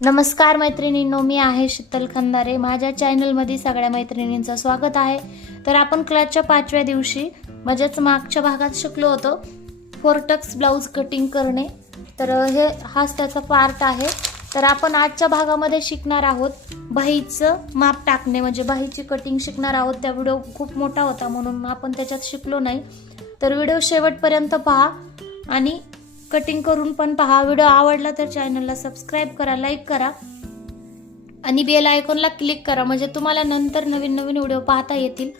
नमस्कार मैत्रिणींनो, मी आहे शीतल खंदारे. माझ्या चॅनलमध्ये सगळ्या मैत्रिणींचं स्वागत आहे. तर आपण क्लासच्या 5व्या दिवशी म्हणजेच मागच्या भागात शिकलो होतो फोरटक्स ब्लाऊज कटिंग करणे. तर हाच त्याचा पार्ट आहे. तर आपण आजच्या भागामध्ये शिकणार आहोत बाहीचं माप टाकणे, म्हणजे बाहीची कटिंग शिकणार आहोत. त्या व्हिडिओ खूप मोठा होता म्हणून आपण त्याच्यात शिकलो नाही. तर व्हिडिओ शेवटपर्यंत पहा आणि कटिंग करून पण पहा. व्हिडिओ आवडला तर चॅनलला सबस्क्राईब करा, लाईक करा आणि बेल आयकॉनला क्लिक करा, म्हणजे तुम्हाला नंतर नवीन नवीन व्हिडिओ पाहता येतील.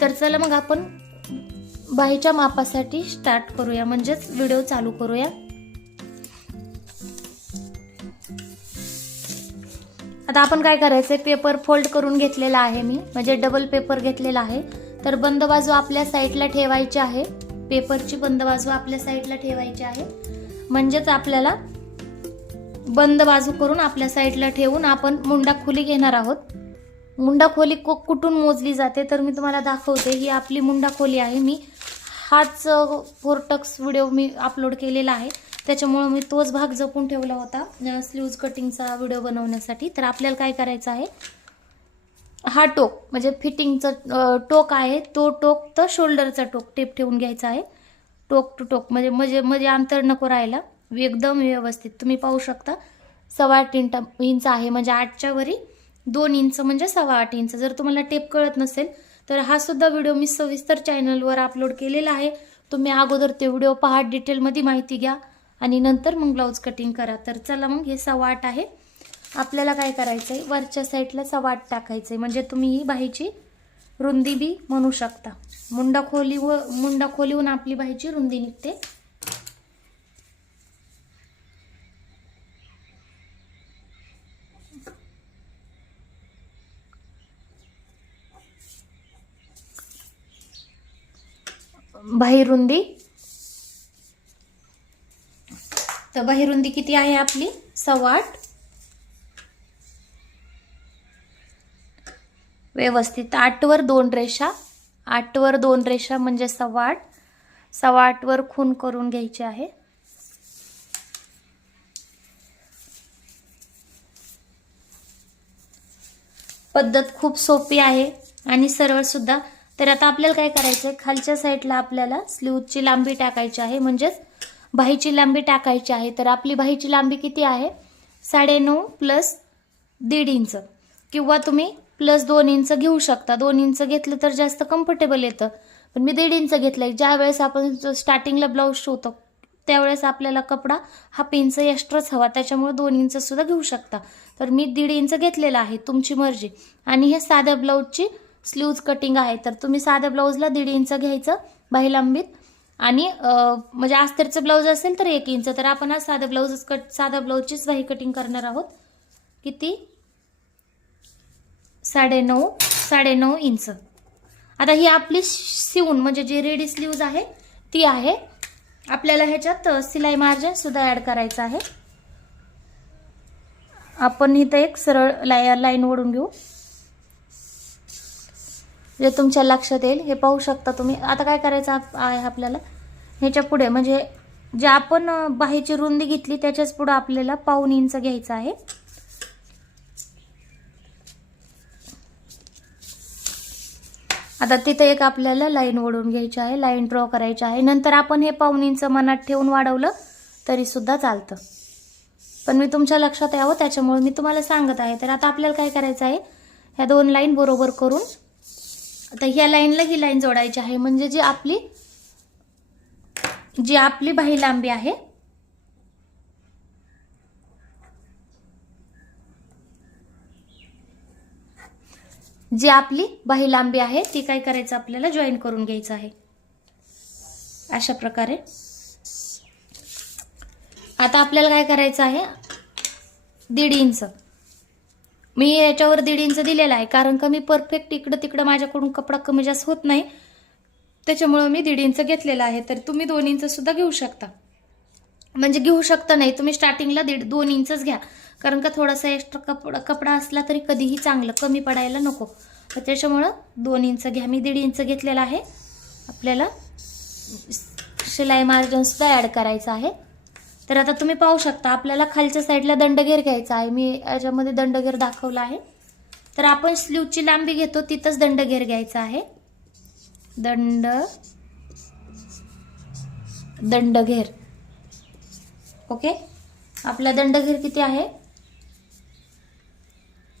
तर चला मग आपण बाहीच्या मापासाठी स्टार्ट करूया, म्हणजेच व्हिडिओ चालू करूया. आता आपण काय करायचंय, पेपर फोल्ड करून घेतलेला आहे मी, म्हणजे डबल पेपर घेतलेला आहे. तर बंद बाजू आपल्या साईडला ठेवायची आहे. पेपरची बंद बाजू आपल्या साईडला ठेवायची आहे, म्हणजेच आपल्याला बंद बाजू करून आपल्या साईडला ठेवून आपण मुंडा खोली घेणार आहोत. मुंडा खोली कुठून मोजली जाते तर मी तुम्हाला दाखवते. ही आपली मुंडा खोली आहे. मी हाच फोरटक्स व्हिडिओ मी अपलोड केलेला आहे, त्याच्यामुळे मी तोच भाग जपून ठेवला होता स्लीव्ज कटिंगचा व्हिडिओ बनवण्यासाठी. तर आपल्याला काय करायचं आहे, हा टोक म्हणजे फिटिंगचं टोक आहे, तो टोक तर शोल्डरचा टोक टेप ठेवून घ्यायचा आहे. टोक टू टोक म्हणजे म्हणजे म्हणजे अंतर नको राहायला, एकदम व्यवस्थित. तुम्ही पाहू शकता 8.25 इंच आहे, म्हणजे 8च्या वरी 2 इंच म्हणजे 8.25 इंच. जर तुम्हाला टेप कळत नसेल तर हा सुद्धा व्हिडिओ मी सविस्तर चॅनलवर अपलोड केलेला आहे. तुम्ही अगोदर ते व्हिडिओ पहा, डिटेलमध्ये माहिती घ्या आणि नंतर मग ब्लाऊज कटिंग करा. तर चला मग हे 8.25 आहे. आपल्याला काय करायचंय, वरच्या साईडला 8.25 टाकायचंय, म्हणजे तुम्ही ही बाहीची रुंदी बी म्हणू शकता. मुंडा खोलीहून आपली बाहीची रुंदी निघते. बाही रुंदी, तर बाही रुंदी किती आहे आपली, 8.25. व्यवस्थित 8 वर 2 रेषा, 8 वर 2 रेषा म्हणजे 8.25. 8.25 वर खून करून घ्यायची आहे. पद्धत खूप सोपी आहे आणि सरळ सुद्धा. तर आता आपल्याला काय करायचंय, खालच्या साईडला आपल्याला स्लीव्हची लांबी टाकायची आहे, म्हणजेच बाहीची लांबी टाकायची आहे. तर आपली बाहीची लांबी किती आहे, 9.5 प्लस 1.5 इंच, किंवा तुम्ही प्लस 2 इंच घेऊ शकता. 2 इंच घेतलं तर जास्त कम्फर्टेबल येतं, पण मी 1.5 इंच घेतलंय. ज्या वेळेस आपण स्टार्टिंगला ब्लाऊज शिवतो त्यावेळेस आपल्याला कपडा 1/2 इंच एक्स्ट्राच हवा, त्याच्यामुळे 2 इंच सुद्धा घेऊ शकता. तर मी 1.5 इंच घेतलेला आहे, तुमची मर्जी. आणि हे साध्या ब्लाऊजची स्लीव्ज कटिंग आहे, तर तुम्ही साध्या ब्लाऊजला 1.5 इंच घ्यायचं बाही लांबीत, आणि म्हणजे अस्तरचं ब्लाऊज असेल तर 1 इंच. तर आपण आज साध्या ब्लाऊजचीच बाही कटिंग करणार आहोत. किती, 9.5 इंच. आता ही आपली शिवून म्हणजे जी रेडी स्लीव्ज आहे ती आहे. आपल्याला ह्याच्यात सिलाई मार्जिन सुद्धा ऍड करायचं आहे. आपण इथं एक सरळ लाईन ओढून घेऊ, जे तुमच्या लक्षात येईल. हे पाहू शकता तुम्ही. आता काय करायचं आहे आपल्याला, ह्याच्या पुढे म्हणजे जे आपण बाहीची रुंदी घेतली त्याच्याच पुढे आपल्याला 1/2 इंच घ्यायचं आहे. आता तिथे एक आपल्याला लाईन ओढून घ्यायची आहे, लाईन ड्रॉ करायची आहे. नंतर आपण हे 1/2 इंच मनात ठेवून वाढवलं तरी सुद्धा चालतं, पण मी तुमच्या लक्षात यावं त्याच्यामुळे मी तुम्हाला सांगत आहे. तर आता आपल्याला काय करायचं आहे, ह्या 2 लाईन बरोबर करून आता ह्या लाईनला ही लाईन जोडायची आहे, म्हणजे जी आपली बाही लांबी आहे ती काय करायचं, आपल्याला जॉईन करून घ्यायचं आहे अशा प्रकारे. आता आपल्याला काय करायचं आहे, 1.5 इंच मी याच्यावर 1.5 इंच दिलेला आहे, कारण का मी परफेक्ट इकडं तिकडं माझ्याकडून कपडा कमी जास्त होत नाही, त्याच्यामुळे मी 1.5 इंच घेतलेला आहे. तर तुम्ही 2 इंच सुद्धा घेऊ शकता, म्हणजे घेऊ शकता नाही, तुम्ही स्टार्टिंगला 2 इंचच घ्या, कारण का थोडासा एक्स्ट्रा कपडा असला तरी कधीही चांगलं, कमी पडायला नको. तर त्याच्यामुळं 2 इंच घ्या. मी 1.5 इंच घेतलेला आहे. आपल्याला शिलाई मार्जिन सुद्धा ऍड करायचं आहे. तर आता तुम्ही पाहू शकता आपल्याला खालच्या साईडला दंडगेर घ्यायचा आहे. मी याच्यामध्ये दंडगेर दाखवला आहे. तर आपण स्लीवची लांबी घेतो तिथंच दंडगेर घ्यायचा आहे. दंडगेर. ओके, आपला दंडगेर किती आहे?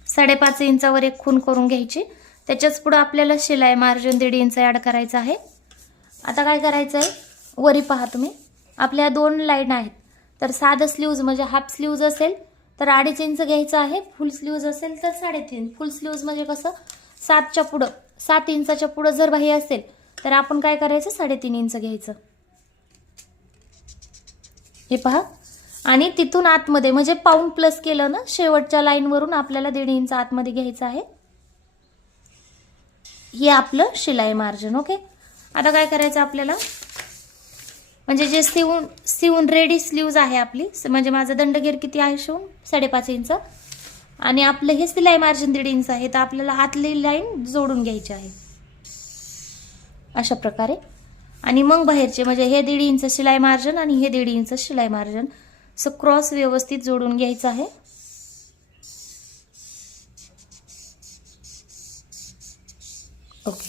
5.5 इंचावर एक खूण करून घ्यायची. त्याच्याच पुढे आपल्याला शिलाई मार्जिन 1.5 इंच ऍड करायचं आहे. आता काय करायचं आहे, वरी पहा तुम्ही, आपल्या 2 लाईन आहेत. तर साधं स्लीव्ज म्हणजे हाफ स्लीव्ज असेल तर 2.5 इंच घ्यायचं आहे. फुल स्लीव्ज असेल तर 3.5. फुल स्लीव्ज म्हणजे कसं 7च्या पुढं, 7 इंचाच्या पुढं जर बाही असेल तर आपण काय करायचं 3.5 इंच घ्यायचं. हे पहा. आणि तिथून आतमध्ये म्हणजे पाऊण प्लस केलं ना, शेवटच्या लाईनवरून आपल्याला 1.5 इंच आतमध्ये घ्यायचं आहे. हे आपलं शिलाई मार्जिन. ओके, आता काय करायचं आपल्याला, म्हणजे जे शिवून रेडी स्लीव्ज आहे आपली, म्हणजे माझा दंडगेर किती आहे शिवून 5.5 इंच आणि आपलं हे शिलाई मार्जिन 1.5 इंच आहे. तर आपल्याला आतली लाईन जोडून घ्यायची आहे अशा प्रकारे. आणि मग बाहेरचे म्हणजे हे 1.5 इंच शिलाई मार्जिन आणि हे 1.5 इंच शिलाई मार्जिन सो क्रॉस व्यवस्थित जोडून घ्यायचं आहे. ओके,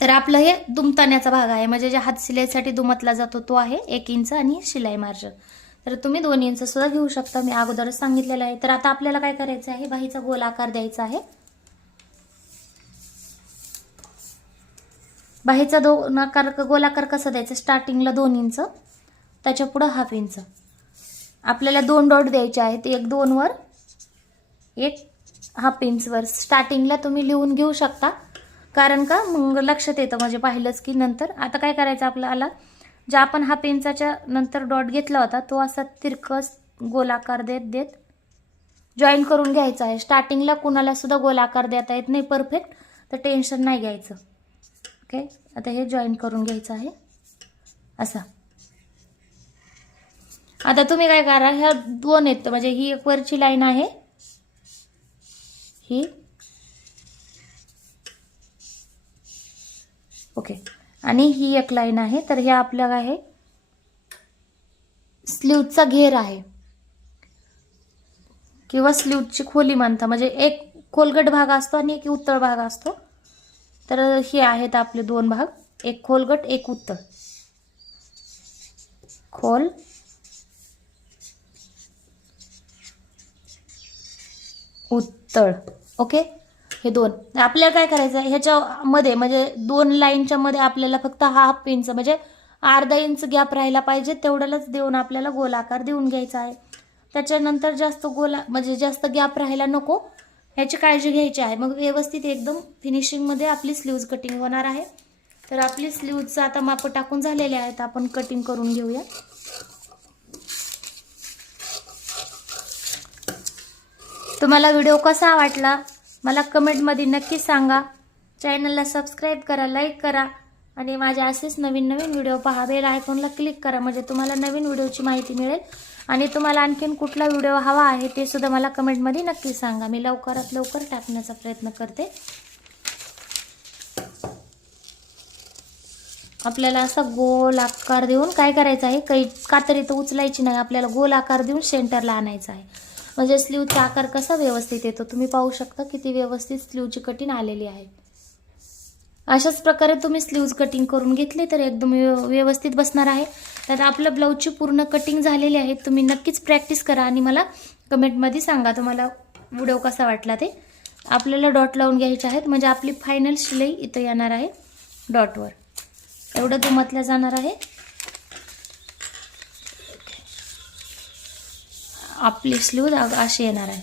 तर आपलं हे दुमताण्याचा भाग आहे, म्हणजे जे हात शिलाईसाठी दुमतला जातो तो आहे 1 इंच आणि शिलाई मार्जिन. तर तुम्ही 2 इंच सुद्धा घेऊ शकता, मी अगोदरच सांगितलेलं आहे. तर आता आपल्याला काय करायचं आहे, बाहीचा गोल आकार द्यायचा आहे. बाहीचा गोलाकार कसा द्यायचा, स्टार्टिंगला 2 इंच, त्याच्या पुढे हाफ इंच. आपल्याला 2 डॉट द्यायचे आहेत, एक 2 वर एक हाफ इंच वर. स्टार्टिंगला तुम्ही लिहून घेऊ शकता, कारण का मग लक्षात येतं, म्हणजे पाहिलंच की नंतर. आता काय करायचं आपल्याला, जे आपण हाफ इंचाच्या नंतर डॉट घेतला होता तो असा तिरकस गोलाकार देत जॉईन करून घ्यायचा आहे. स्टार्टिंगला कुणाला सुद्धा गोलाकार देता येत नाही परफेक्ट, तर टेन्शन नाही घ्यायचं. ओके, आता हे जॉईन करून घ्यायचं आहे असा. आता तुम्ही काय करा, ह्या 2 आहेत, म्हणजे ही एक वरची लाईन आहे, ही ओके, आणि ही एक लाईन आहे. तर हे आपल्याला आहे स्लीवचा घेर आहे किंवा स्लीवची खोली म्हणता, म्हणजे एक खोलगट भाग असतो आणि एक उत्तळ भाग असतो. तर हे आहेत आपले 2 भाग, एक खोलगट एक उत्तळ. खोल उत्तळ. ओके, हे 2 आपल्याला काय करायचं, ह्याच्यामध्ये म्हणजे 2 लाईनच्या मध्ये आपल्याला फक्त हाफ इंच म्हणजे 1/2 इंच गॅप राहायला पाहिजे, तेवढ्यालाच देऊन आपल्याला गोलाकार देऊन घ्यायचा आहे. त्याच्यानंतर जास्त म्हणजे जास्त गॅप राहायला नको, ह्याची काळजी घ्यायची आहे. मग व्यवस्थित एकदम फिनिशिंगमध्ये आपली स्लीव्ज कटिंग होणार आहे. तर आपली स्लीव्जचं आता माप टाकून झालेले आहेत, आपण कटिंग करून घेऊया. तुम्हाला व्हिडिओ कसा वाटला मला कमेंटमध्ये नक्की सांगा. चॅनलला सबस्क्राईब करा, लाईक करा आणि माझ्या असेच नवीन व्हिडिओ पहा. बेल आयकॉनला क्लिक करा, म्हणजे तुम्हाला नवीन व्हिडिओची माहिती मिळेल. आणि तुम्हाला आणखीन कुठला व्हिडिओ हवा आहे ते सुद्धा मला कमेंटमध्ये नक्की सांगा, मी लवकरात लवकर टाकण्याचा प्रयत्न करते. आपल्याला असा गोल आकार देऊन काय करायचं आहे, काही कात्री तर उचलायची नाही, आपल्याला गोल आकार देऊन सेंटरला आणायचा आहे. म्हणजे स्लीवचा आकार कसा व्यवस्थित येतो तुम्ही पाहू शकता, किती व्यवस्थित स्लीवची कटिंग आलेली आहे. अशाच प्रकारे तुम्ही स्लीव्ज कटिंग करून घेतले तर एकदम व्यवस्थित बसणार आहे. तर आपलं ब्लाऊजची पूर्ण कटिंग झालेली आहे. तुम्ही नक्कीच प्रॅक्टिस करा आणि मला कमेंटमध्ये सांगा तुम्हाला व्हिडिओ कसा वाटला ते. आपल्याला डॉट लावून घ्यायचे आहेत, म्हणजे आपली फायनल शिलाई इथं येणार आहे डॉटवर. एवढं दुमतल्या जाणार आहे. आपली स्लीव अशी येणार आहे.